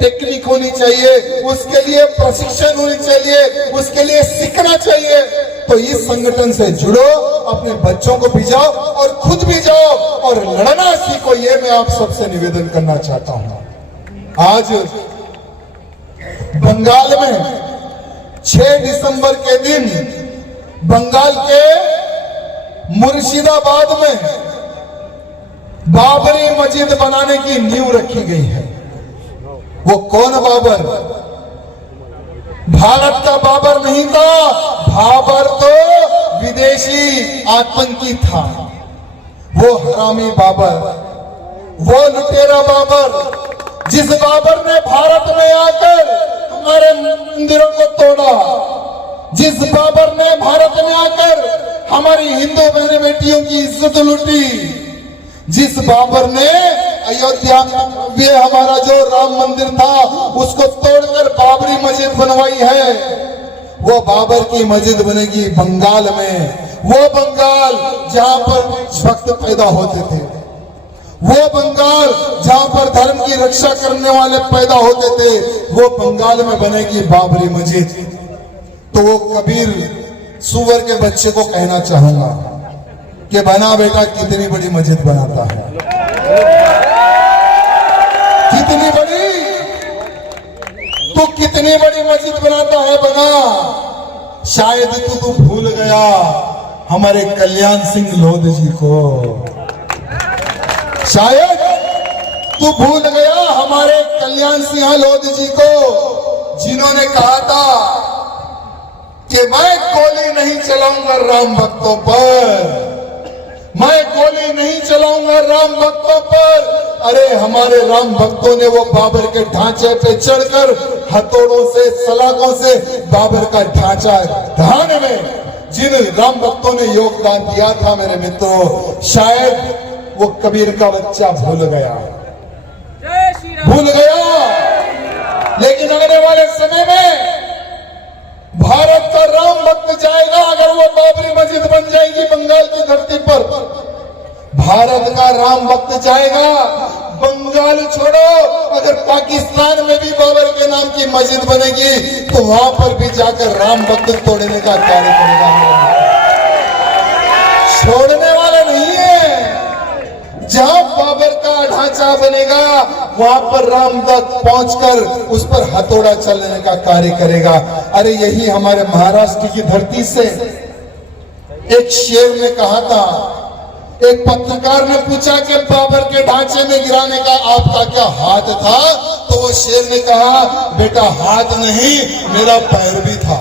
टेक्निक होनी चाहिए, उसके लिए प्रशिक्षण होनी चाहिए, उसके लिए सीखना चाहिए। तो इस संगठन से जुड़ो, अपने बच्चों को भी जाओ और खुद भी जाओ और लड़ना सीखो। ये मैं आप सबसे निवेदन करना चाहता हूं। आज बंगाल में 6 दिसंबर के दिन बंगाल के मुर्शिदाबाद में बाबरी मस्जिद बनाने की नींव रखी गई है। वो कौन बाबर? भारत का बाबर नहीं था, बाबर तो विदेशी आतंकी था। वो हरामी बाबर, वो लुटेरा बाबर, जिस बाबर ने भारत में आकर हमारे मंदिरों को तोड़ा, जिस बाबर ने भारत में आकर हमारी हिंदू बहन बेटियों की इज्जत लूटी, जिस बाबर ने अयोध्या में हमारा जो राम मंदिर था उसको तोड़कर बाबरी मस्जिद बनवाई है, वो बाबर की मस्जिद बनेगी बंगाल में। वो बंगाल जहां पर भक्त पैदा होते थे, वो बंगाल जहां पर धर्म की रक्षा करने वाले पैदा होते थे, वो बंगाल में बनेगी बाबरी मस्जिद। तो वो कबीर सुअर के बच्चे को कहना चाहूंगा कि बना बेटा कितनी बड़ी मस्जिद बनाता है, कितनी बड़ी, तू कितनी बड़ी मस्जिद बनाता है, बना। शायद तू भूल गया हमारे कल्याण सिंह लोधी जी को, शायद तू भूल गया हमारे कल्याण सिंह लोधी जी को, जिन्होंने कहा था कि मैं गोली नहीं चलाऊंगा राम भक्तों पर, मैं गोली नहीं चलाऊंगा राम भक्तों पर। अरे हमारे राम भक्तों ने वो बाबर के ढांचे पे चढ़कर हथौड़ों से, सलाखों से बाबर का ढांचा ढाने में जिन राम भक्तों ने योगदान दिया था मेरे मित्रों, शायद वो कबीर का बच्चा भूल गया। जय श्री राम। भूल गया। लेकिन आने वाले समय में भारत का राम भक्त जाएगा। अगर वो बाबरी मस्जिद बन जाएगी बंगाल की धरती पर, भारत का राम भक्त जाएगा। बंगाल छोड़ो, अगर पाकिस्तान में भी बाबर के नाम की मस्जिद बनेगी तो वहां पर भी जाकर राम भक्त तोड़ने का कार्य करेगा। छोड़ने वाला नहीं है। जहां बाबर का ढांचा बनेगा वहां पर रामदत्त पहुंचकर उस पर हथौड़ा चलने का कार्य करेगा। अरे यही हमारे महाराष्ट्र की धरती से एक शेर ने कहा था, एक पत्रकार ने पूछा कि बाबर के ढांचे में गिराने का आपका क्या हाथ था? तो वो शेर ने कहा, बेटा हाथ नहीं मेरा पैर भी था।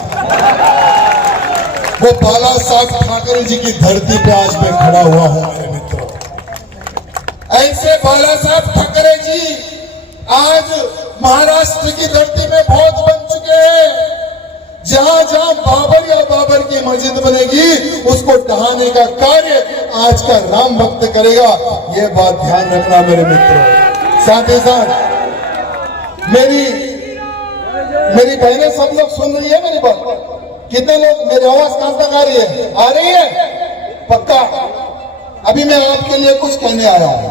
वो बाला साहब ठाकरे जी की धरती पे आज मैं खड़ा हुआ हूं मेरे मित्रों। ऐसे बाला साहब ठाकरे जी आज महाराष्ट्र की धरती में बहुत बन चुके हैं। जहां जहां बाबर या बाबर की मस्जिद बनेगी उसको ढहाने का कार्य आज का राम भक्त करेगा। यह बात ध्यान रखना मेरे मित्रों। साथ ही साथ मेरी बहनें सब लोग सुन रही है मेरी बात? कितने लोग, मेरी आवाज कहां तक आ रही है? आ रही है पक्का? अभी मैं आपके लिए कुछ कहने आया हूं।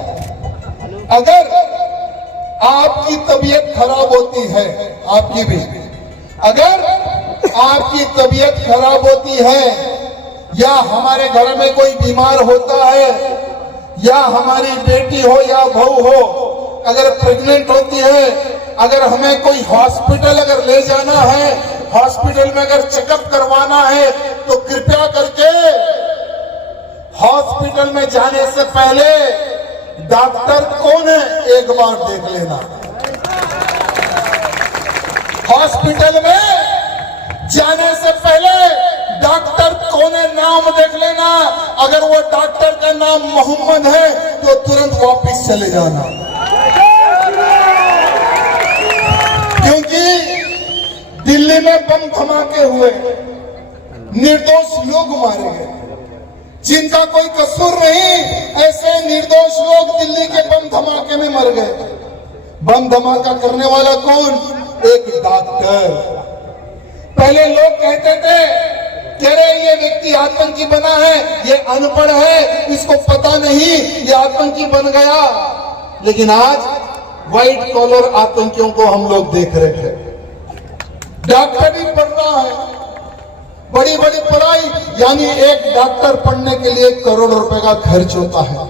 अगर आपकी तबीयत खराब होती है, आपकी भी, अगर आपकी तबीयत खराब होती है या हमारे घर में कोई बीमार होता है या हमारी बेटी हो या बहू हो अगर प्रेग्नेंट होती है, अगर हमें कोई हॉस्पिटल अगर ले जाना है, हॉस्पिटल में अगर चेकअप करवाना है तो कृपया करके हॉस्पिटल में जाने से पहले डॉक्टर कौन है एक बार देख लेना। हॉस्पिटल में जाने से पहले डॉक्टर कौन है नाम देख लेना। अगर वो डॉक्टर का नाम मोहम्मद है तो तुरंत वापस चले जाना, क्योंकि दिल्ली में बम धमाके हुए, निर्दोष लोग मारे गए जिनका कोई कसूर नहीं। ऐसे निर्दोष लोग दिल्ली के बम धमाके में मर गए। बम धमाका करने वाला कौन? एक डॉक्टर। पहले लोग कहते थे कि अरे ये व्यक्ति आतंकी बना है, ये अनपढ़ है, इसको पता नहीं, ये आतंकी बन गया। लेकिन आज व्हाइट कॉलर आतंकियों को हम लोग देख रहे हैं। डॉक्टर भी पढ़ता है, बड़ी बड़ी पढ़ाई, यानी एक डॉक्टर पढ़ने के लिए करोड़ों रुपए का खर्च होता है।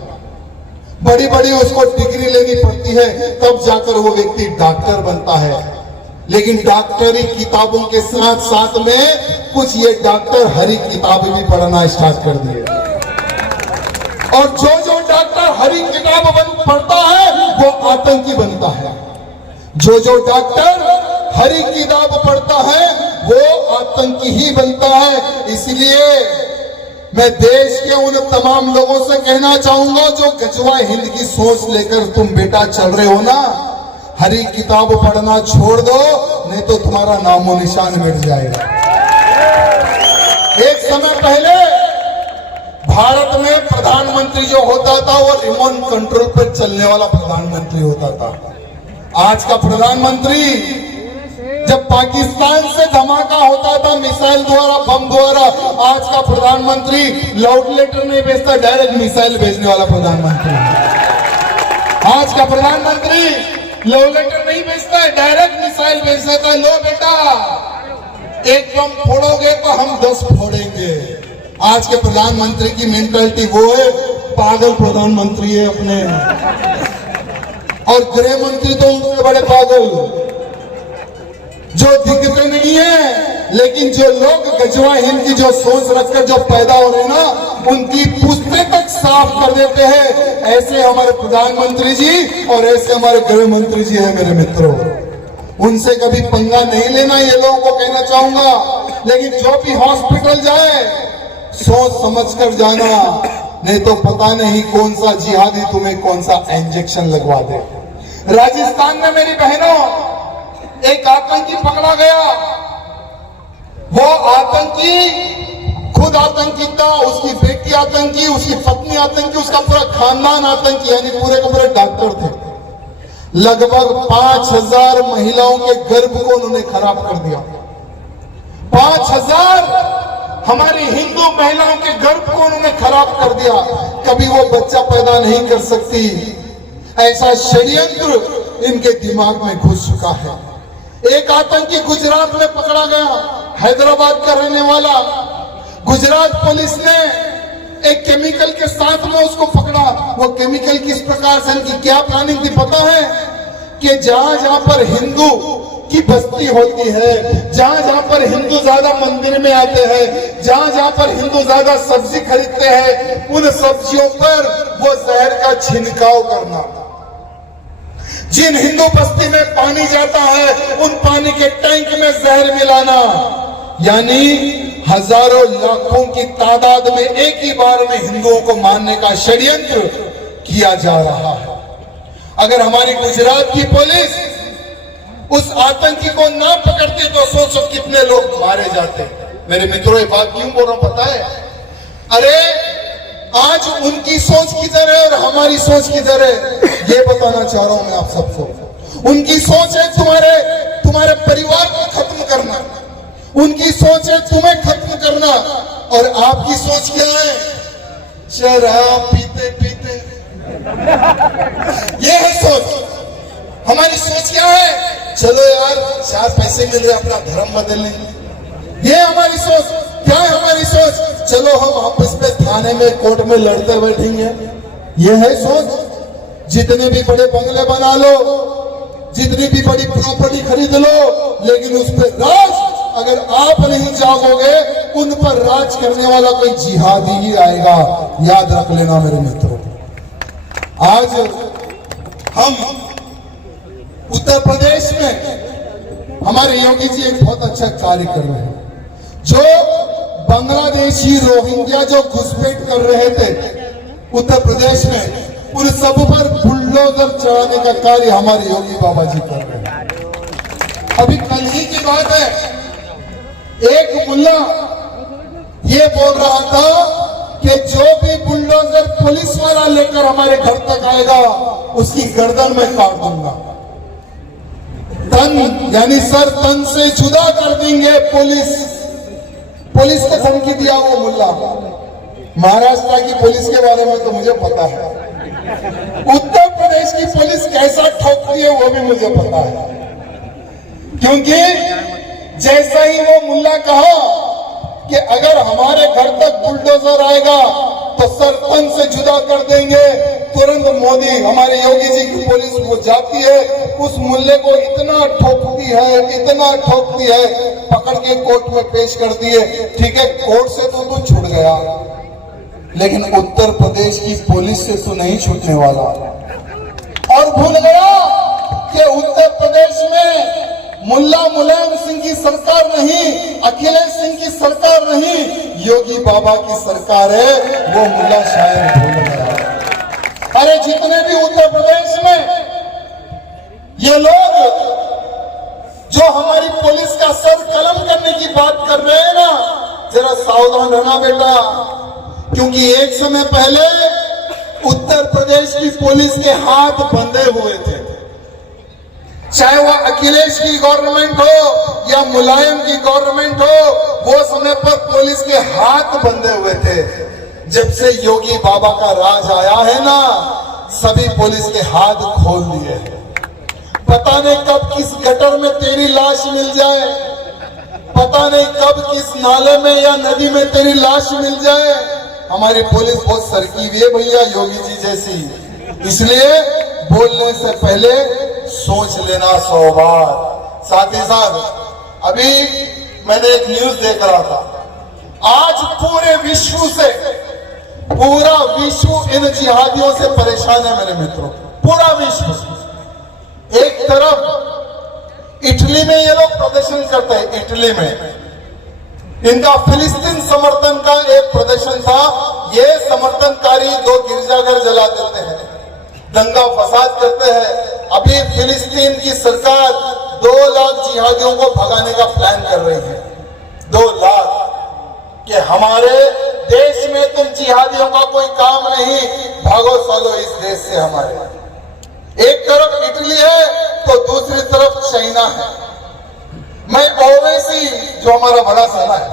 बड़ी बड़ी उसको डिग्री लेनी पड़ती है, तब जाकर वो व्यक्ति डॉक्टर बनता है। लेकिन डॉक्टरी किताबों के साथ साथ में कुछ ये डॉक्टर हरी किताबें भी पढ़ना स्टार्ट कर दिए। और जो डॉक्टर हरी किताब पढ़ता है वो आतंकी बनता है। जो डॉक्टर हरी किताब पढ़ता है वो आतंकी ही बनता है। इसलिए मैं देश के उन तमाम लोगों से कहना चाहूंगा जो गजवा हिंद की सोच लेकर तुम बेटा चल रहे हो ना, हरी किताब पढ़ना छोड़ दो, नहीं तो तुम्हारा नामो निशान मिट जाएगा। एक समय पहले भारत में प्रधानमंत्री जो होता था वो रिमोट कंट्रोल पर चलने वाला प्रधानमंत्री होता था। आज का प्रधानमंत्री जब पाकिस्तान से धमाका होता था मिसाइल द्वारा, बम द्वारा, आज का प्रधानमंत्री लाउड लेटर नहीं भेजता, डायरेक्ट मिसाइल भेजने वाला प्रधानमंत्री। आज का प्रधानमंत्री लाउड लेटर नहीं भेजता है, डायरेक्ट मिसाइल भेज देता है। लो बेटा, एक बम फोड़ोगे तो हम 10 फोड़ेंगे। आज के प्रधानमंत्री की मेंटालिटी वो है, पागल प्रधानमंत्री है अपने, और गृह मंत्री तो उनसे बड़े पागल जो दिखते नहीं है। लेकिन जो लोग गजवा हिंद की जो सोच रखकर जो पैदा हो रहे ना, उनकी पुश्ते तक साफ कर देते हैं। ऐसे हमारे प्रधानमंत्री जी और ऐसे हमारे गृह मंत्री जी हैं मेरे मित्रों। उनसे कभी पंगा नहीं लेना, ये लोगों को कहना चाहूंगा। लेकिन जो भी हॉस्पिटल जाए सोच समझ कर जाना, नहीं तो पता नहीं कौन सा जिहादी तुम्हें कौन सा इंजेक्शन लगवा दे। राजस्थान में मेरी बहनों एक आतंकी पकड़ा गया। वो आतंकी खुद आतंकी था, उसकी बेटी आतंकी, उसकी पत्नी आतंकी, उसका पूरा खानदान आतंकी, यानी पूरे के पूरे डॉक्टर थे। लगभग 5000 महिलाओं के गर्भ को उन्होंने खराब कर दिया। 5000 हमारी हिंदू महिलाओं के गर्भ को उन्होंने खराब कर दिया। कभी वो बच्चा पैदा नहीं कर सकती, ऐसा षड्यंत्र इनके दिमाग में घुस चुका है। एक आतंकी गुजरात में पकड़ा गया, हैदराबाद का रहने वाला। गुजरात पुलिस ने एक केमिकल के साथ में उसको पकड़ा। वो केमिकल किस प्रकार से, इनकी क्या प्लानिंग थी पता है? कि जहां जहां पर हिंदू की बस्ती होती है, जहां जहां पर हिंदू ज्यादा मंदिर में आते हैं, जहां जहां पर हिंदू ज्यादा सब्जी खरीदते हैं, उन सब्जियों पर वो जहर का छिड़काव करना। जिन हिंदू बस्ती में पानी जाता है, उन पानी के टैंक में जहर मिलाना। यानी हजारों लाखों की तादाद में एक ही बार में हिंदुओं को मारने का षड्यंत्र किया जा रहा है। अगर हमारी गुजरात की पुलिस उस आतंकी को ना पकड़ती तो सोचो कितने लोग मारे जाते। मेरे मित्रों, ये बात क्यों बोल रहा हूं पता है? अरे आज उनकी सोच किधर है और हमारी सोच किधर है, ये बताना चाह रहा हूं मैं आप सबको। उनकी सोच है तुम्हारे परिवार को खत्म करना, उनकी सोच है तुम्हें खत्म करना, और आपकी सोच क्या है? शराब पीते पीते। ये है सोच। हमारी सोच क्या है? चलो यार, 4 पैसे मिल रहे, अपना धर्म बदल लें। ये हमारी सोच। क्या है हमारी सोच? चलो हम आपस में थाने में, कोर्ट में लड़ते बैठेंगे। ये है सोच। जितने भी बड़े बंगले बना लो, जितनी भी बड़ी प्रॉपर्टी खरीद लो, लेकिन उस पर राज अगर आप नहीं जागोगे, उन पर राज करने वाला कोई जिहादी ही आएगा। याद रख लेना मेरे मित्रों। आज हम उत्तर प्रदेश में हमारे योगी जी एक बहुत अच्छा कार्य कर रहे हैं। जो बांग्लादेशी रोहिंग्या जो घुसपैठ कर रहे थे उत्तर प्रदेश में, उन सब पर बुलडोजर चढ़ाने का कार्य हमारे योगी बाबा जी कर रहे हैं। अभी कल ही की बात है, एक मुल्ला ये बोल रहा था कि जो भी बुलडोजर पुलिस वाला लेकर हमारे घर तक आएगा, उसकी गर्दन में काट दूंगा। तन यानी सर तन से जुदा कर देंगे पुलिस को धमकी दिया वो मुल्ला। महाराष्ट्र की पुलिस के बारे में तो मुझे पता है, उत्तर प्रदेश की पुलिस कैसा ठोकती है वो भी मुझे पता है। क्योंकि जैसा ही वो मुल्ला कहा कि अगर हमारे घर तक बुलडोजर आएगा तो सर तन से जुदा कर देंगे, तुरंत मोदी, हमारे योगी जी की पुलिस वो जाती है, उस मुल्ले को इतना ठोकती है, पकड़ के कोर्ट में पेश कर दिए। ठीक है, कोर्ट से तो तू छूट गया, लेकिन उत्तर प्रदेश की पुलिस से तो नहीं छूटने वाला। और भूल गया कि उत्तर प्रदेश में मुल्ला मुलायम सिंह की सरकार नहीं, अखिलेश सिंह की सरकार नहीं, योगी बाबा की सरकार है। वो मुल्ला शायद भूल गया। अरे जितने भी उत्तर प्रदेश में ये लोग जो हमारी पुलिस का सर कलम करने की बात कर रहे हैं ना, जरा सावधान रहना बेटा, क्योंकि एक समय पहले उत्तर प्रदेश की पुलिस के हाथ बंधे हुए थे। चाहे वो अखिलेश की गवर्नमेंट हो या मुलायम की गवर्नमेंट हो, वो समय पर पुलिस के हाथ बंधे हुए थे। जब से योगी बाबा का राज आया है ना, सभी पुलिस के हाथ खोल दिए। पता नहीं कब किस गटर में तेरी लाश मिल जाए, पता नहीं कब किस नाले में या नदी में तेरी लाश मिल जाए। हमारी पुलिस बहुत सरकी हुई है भैया, योगी जी जैसी। इसलिए बोलने से पहले सोच लेना 100 बार। साथ ही साथ अभी मैंने एक न्यूज देख रहा था, आज पूरे पूरा विश्व इन जिहादियों से परेशान है मेरे मित्रों, पूरा विश्व। एक तरफ इटली में ये लोग प्रदर्शन करते हैं, इटली में इनका फिलिस्तीन समर्थन का एक प्रदर्शन था। ये समर्थनकारी 2 गिरजाघर जला देते हैं, दंगा फसाद करते हैं। अभी फिलिस्तीन की सरकार 2 लाख जिहादियों को भगाने का प्लान कर रही है। 2 लाख कि हमारे देश में तुम जिहादियों का कोई काम नहीं, भागो सालो इस देश से हमारे। एक तरफ इटली है तो दूसरी तरफ चाइना है। मैं ओवैसी, जो हमारा बड़ा साला है,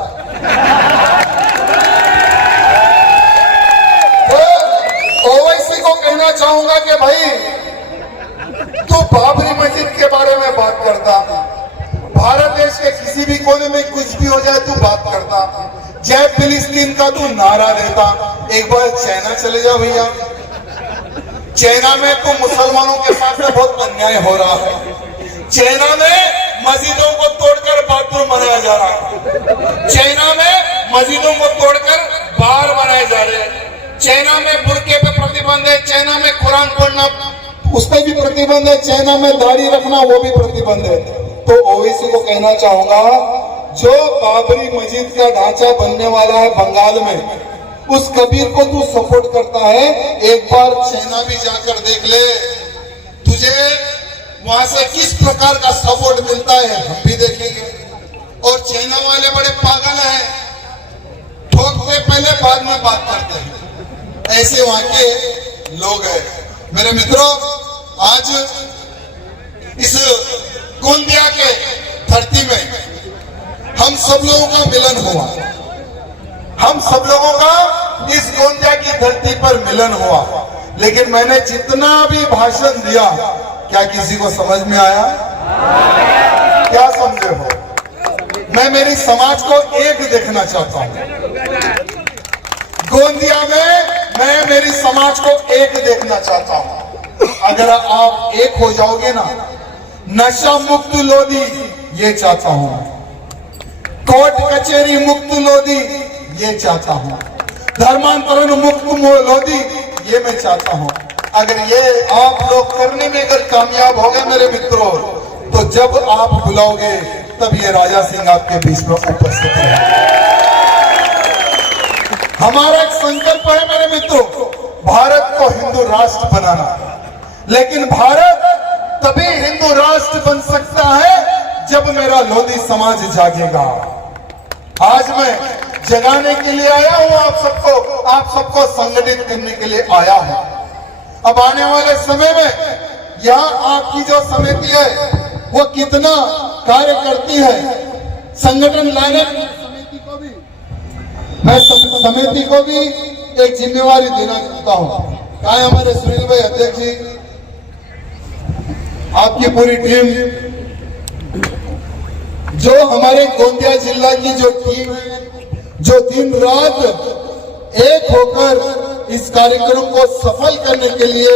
तो ओवैसी को कहना चाहूंगा कि भाई तू बाबरी मस्जिद के बारे में बात करता, भारत देश के किसी भी कोने में कुछ भी हो जाए तू बात करता, जय फिलिस्तीन का तू नारा देता। एक बार चाइना चले जाओ भैया, चाइना में तो मुसलमानों के साथ में बहुत अन्याय हो रहा है। चाइना में मस्जिदों को तोड़कर बाथरूम बनाया जा रहा है, चाइना में मस्जिदों को तोड़कर बार बनाए जा रहे हैं, चाइना में बुर्के पे प्रतिबंध है, चाइना में कुरान पढ़ना उस पर भी प्रतिबंध है, चाइना में दाढ़ी रखना वो भी प्रतिबंध है। तो ओवैसी को कहना चाहूंगा, जो बाबरी मस्जिद का ढांचा बनने वाला है बंगाल में, उस कबीर को तू सपोर्ट करता है। एक बार चाइना भी जाकर देख ले, तुझे वहां से किस प्रकार का सपोर्ट मिलता है हम भी देखेंगे। और चाइना वाले बड़े पागल हैं, ठोकते पहले बाद में बात करते हैं, ऐसे वहां के लोग हैं। मेरे मित्रों, आज इस गोंदिया के धरती में हम सब लोगों का मिलन हुआ, हम सब लोगों का इस गोंदिया की धरती पर मिलन हुआ। लेकिन मैंने जितना भी भाषण दिया, क्या किसी को समझ में आया? क्या समझे हो? मैं मेरी समाज को एक देखना चाहता हूं। गोंदिया में मैं मेरी समाज को एक देखना चाहता हूं। अगर आप एक हो जाओगे ना, नशा मुक्त लोधी ये चाहता हूं, कोर्ट कचहरी मुक्त लोधी ये चाहता हूं, धर्मांतरण मुक्त लोधी ये मैं चाहता हूं। अगर ये आप लोग करने में अगर कामयाब हो गए मेरे मित्रों, तो जब आप बुलाओगे तब ये राजा सिंह आपके बीच में उपस्थित रहेगा। हमारा एक संकल्प है मेरे मित्रों, भारत को हिंदू राष्ट्र बनाना। लेकिन भारत तभी हिंदू राष्ट्र बन सकता है जब मेरा लोधी समाज जागेगा। आज मैं जगाने के लिए आया हूं, आप सबको संगठित करने के लिए आया हूं। अब आने वाले समय में यहाँ आपकी जो समिति है वो कितना कार्य करती है, संगठन लाने समिति को भी मैं समिति को भी एक जिम्मेवारी देना चाहता हूं। कहा है हमारे सुनील भाई अध्यक्ष जी, आपकी पूरी टीम, जो हमारे गोंदिया जिला की जो टीम है, जो दिन रात एक होकर इस कार्यक्रम को सफल करने के लिए,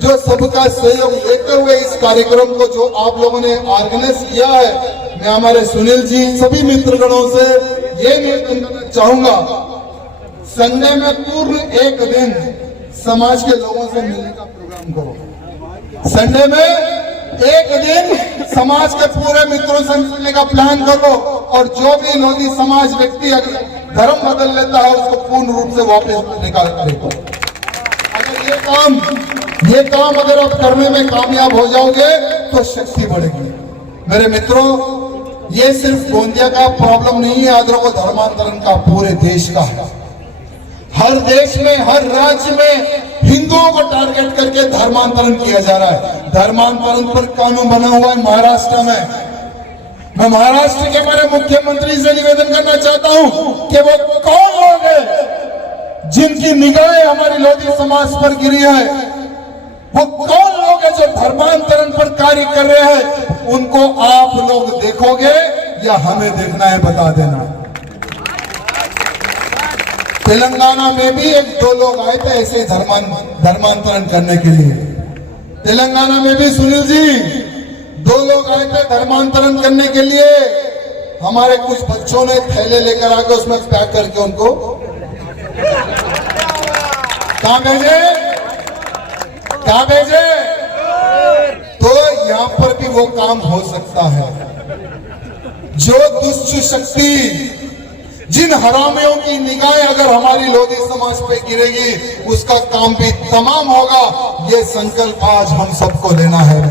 जो सबका सहयोग लेते हुए इस कार्यक्रम को जो आप लोगों ने ऑर्गेनाइज किया है, मैं हमारे सुनील जी सभी मित्रगणों से ये निवेदन करना चाहूंगा, संडे में पूर्ण एक दिन समाज के लोगों से मिलने का प्रोग्राम करो। संडे में एक दिन समाज के पूरे मित्रों से मिलने का प्लान करो, और जो भी लोधी समाज व्यक्ति अगर धर्म बदल लेता है उसको पूर्ण रूप से वापस निकाल करेगा। अगर ये काम अगर आप करने में कामयाब हो जाओगे तो शक्ति बढ़ेगी। मेरे मित्रों, ये सिर्फ गोंदिया का प्रॉब्लम नहीं है, याद रखो धर्मांतरण का पूरे देश का है। हर देश में, हर राज्य में हिंदुओं को टारगेट करके धर्मांतरण किया जा रहा है। धर्मांतरण पर कानून बना हुआ है महाराष्ट्र में। मैं महाराष्ट्र के मेरे मुख्यमंत्री से निवेदन करना चाहता हूं कि वो कौन लोग हैं जिनकी निगाहें हमारी लोधी समाज पर गिरी है, वो कौन लोग हैं जो धर्मांतरण पर कार्य कर रहे हैं, उनको आप लोग देखोगे या हमें देखना है बता देना। तेलंगाना में भी एक दो लोग आए थे ऐसे धर्मांतरण करने के लिए। तेलंगाना में भी सुनील जी दो लोग आए थे धर्मांतरण करने के लिए। हमारे कुछ बच्चों ने थैले लेकर आकर उसमें पैक करके उनको कहां भेजे। तो यहां पर भी वो काम हो सकता है। जो दुष्ट शक्ति, जिन हरामियों की निगाहें अगर हमारी लोधी समाज पे गिरेगी, उसका काम भी तमाम होगा। ये संकल्प आज हम सबको लेना है।